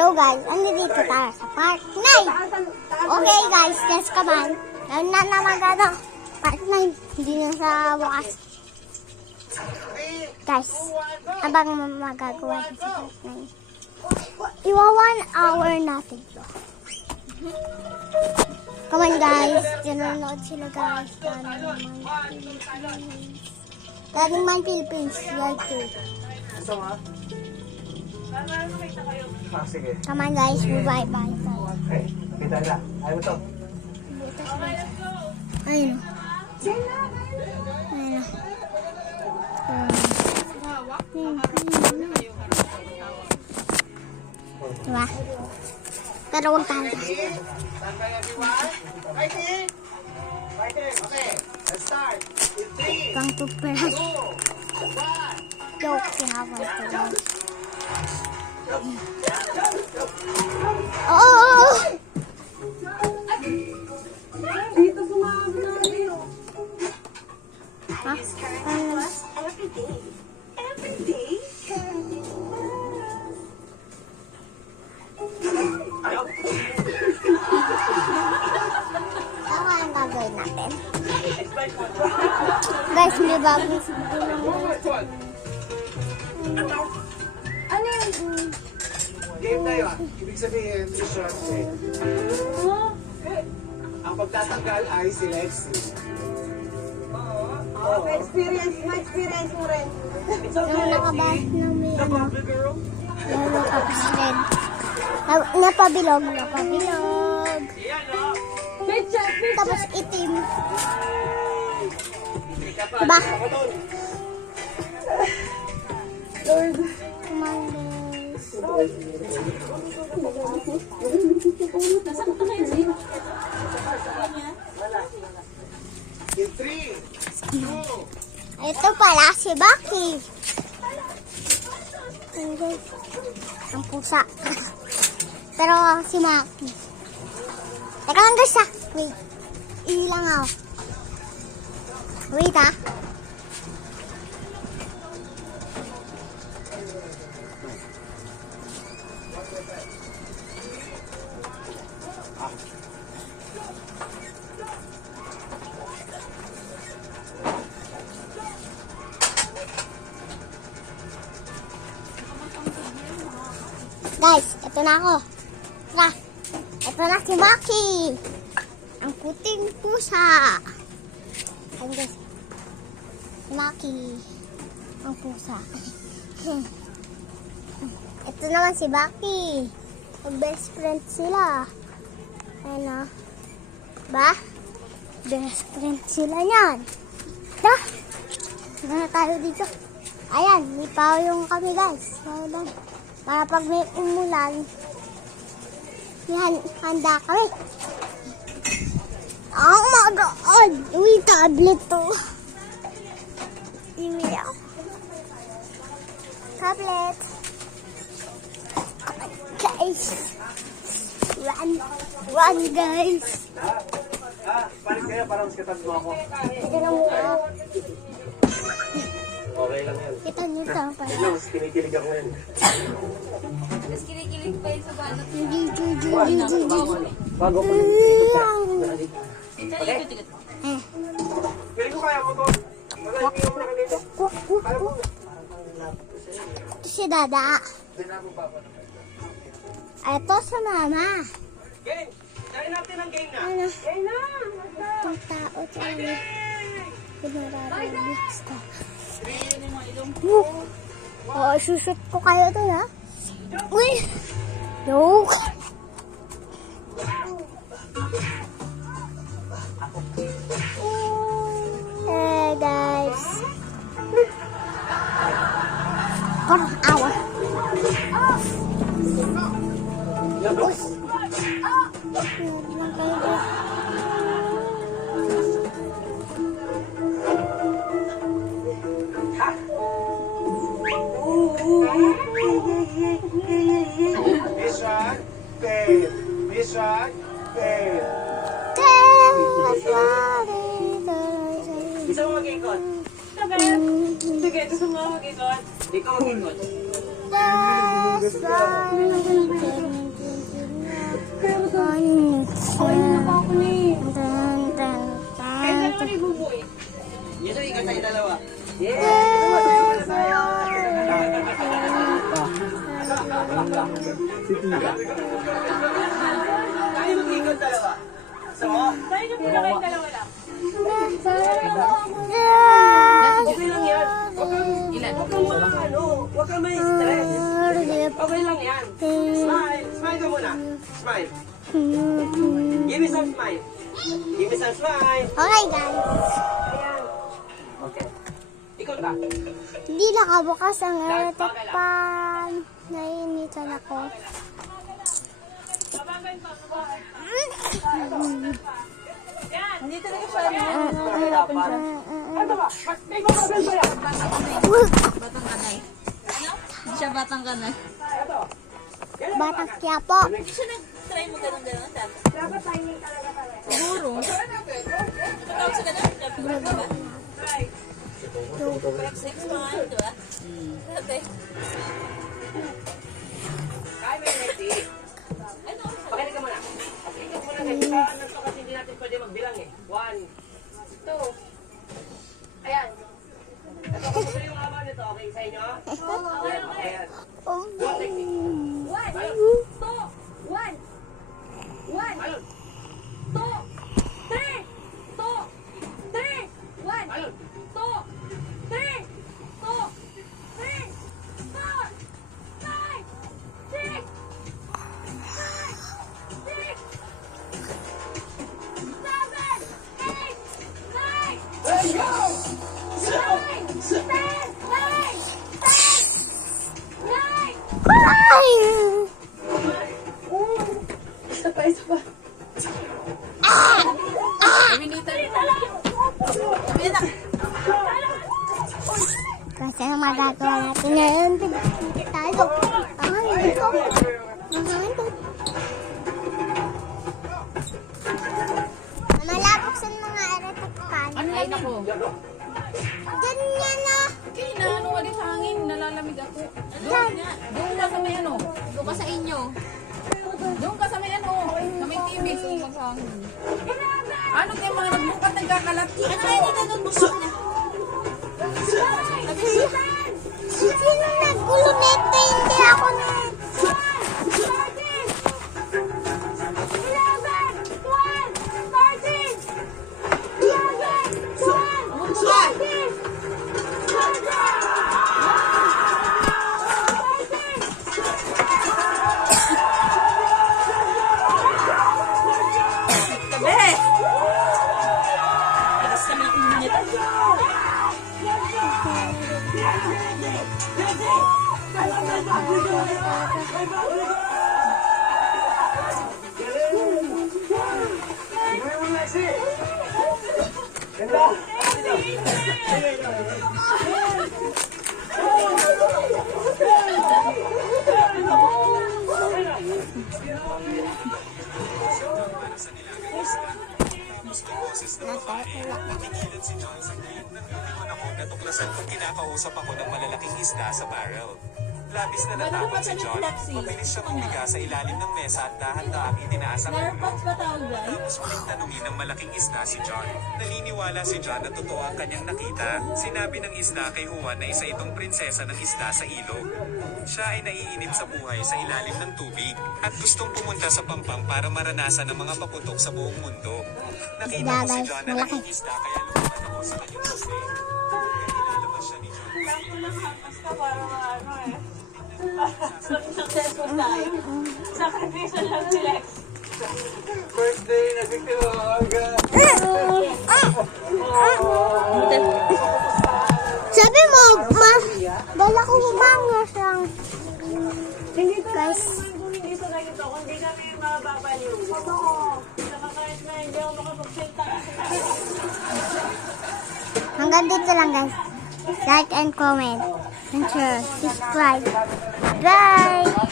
Hello guys, andito tayo sa Park 9. Okay guys, let's come on. Ngayon na naman Park 9. Hindi na sa bukas. Guys, abang magagawa sa Park 9. Iwa 1 hour natin to. Come on guys, nanonood sila guys. Running Man Philippines, year 2. Gusto mo? Sige. Come on guys, bye-bye. Okay, kita na. Ayaw mo to. Ayun. Ayun. Diba? Pero huwag tayo. Fighting! Fighting! Okay, let's start. In 3, Pang 2 peras. 2, 1. Joke, sinawal ko lang. Oo! Dito sumama na rin. Ha? Every day? Ano ang gagawin natin? Guys, may bagong Ano yun? Game na yun. Ibig sabihin, si short set. Ang pagtatanggal ay si Lexi. Ma-experience mo rin. yung nakabas na may yung tapos red. Napabilog. Tapos itim. Diba? Lord. Commandos. In 3, 2, Ito pala si Baki. Ang pusa. Pero si Maki. Teka lang guys ha. Wait. Ilang ako. Wait ha. Guys, ito na ako. Tara. Ito na si Maki. Ang puting pusa. Ayun guys. Si Maki. Ang pusa. Ito naman si Baki. Mag-best friend sila. Ayun na. Ba? Best friend sila yan. Da! Ano tayo dito? Ayan, may payong kami guys. Ayan. Para pag may umulan, handa kami. Oh my God! Uy, tablet to. Email. Tablet. Guys. Run guys. palit kayo para mas katat mo ako. Ito na muna. Okay lang yan. Kita nyo ito. Hindi, mas kinikilig ako yan. Tapos kinikilig pa yun sa banat. Bago pa Piling ko kaya mo to. Hindi mo na dito. Kaya mo. Ito si Dada. Ito si Mama. Game! Try natin ang game na. Ano? Kaya na! Itong tao siya. Pinararamics ko. Oh, sushoot ko kayo doon ha. Uy! Joke! Hey guys. Parang awa. Mission fail. Mission fail. Isa mo mag-ikot. Sige, gusto mo mag-ikot? Ikaw mag-ikot. That's why Ako ni. Dun, dun, Ay, dun, dalawa ni Buboy. Yes, ikaw tayo dalawa. Si Tia. Tayo mag-ikot dalawa. So, Tayo na pula kayong dalawa lang. okay lang yan. Huwag kang ano, huwag kang may stress. Okay lang yan. Smile. Smile ka muna. Smile. Give me some smile. Give me some smile. Okay guys, Ayan. Okay. Ikot ka. hindi nakabukas ang electric pan. Nainitan ako. Hindi talaga siya. Nahihirapan siya. Ano ba? May mababal ba yan? Batang kanal. Ano? Hindi siya batang kanal. Batang Quiapo. Hindi siya nag-try mo ganun-ganun dati. Dapat timing talaga pala. Siguro. Tawag sa ganun. Diba? Sex time, diba? Sabi. Kaya may neti. Ano? Pakinig ka muna. Pakinig ka muna kasi parang nito kasi hindi natin pwede magbilang eh. 1, 2. Ayan. Ito kung gusto yung haba nito, okay sa inyo? Ayan, ayan. One technique. Ayun. Ayun. Ayun. Let's go! Isa pa, isa pa. Kasi ang magagawa natin ngayon, pinagpipit tayo. Hindi ko. Malapok sa mga electric pan. Ay, nako. Ganyan na. Inaano ka din sa hangin, nalalamig ako. Doon nga. Doon ka sa may ano. Doon ka sa inyo. Doon ka sa may ano. Sa may TV. Doon sa hangin. Ano kayo mga nagbukat nagkakalat? Ano kaya dito nagbukat niya? Sino naggulo nito? Hindi ako na. Gawin mo na si. Ganda. Napigilan si John sa gate nang lumingon ako natuklasan kong kinakausap ako ng malalaking isda sa barrel. Labis na natakot si John. Mabilis siyang humiga sa ilalim ng mesa at dahan-dahang itinaas ang ulo. Tapos muling tanungin ng malaking isda si John. Naniniwala si John na totoo ang kanyang nakita. Sinabi ng isda kay Juan na isa itong prinsesa ng isda sa ilog. Siya ay naiinip sa buhay sa ilalim ng tubig at gustong pumunta sa Pampang para maranasan ang mga paputok sa buong mundo. Nakita ko si John na naging isda kaya lumaban ako sa kanyang kape. Nilalabas siya ni John. Successful tayo. Sakripisyo lang si Lex. First day na nagtiwaga. Sabi mo, dala ko bangos lang. Guys. Kung hindi sa ganito, kung hindi kami mababaliw. Totoo. Saka kahit na hindi ako makapagsalita. Hanggang dito lang guys. Like and comment. And share. Subscribe. Bye!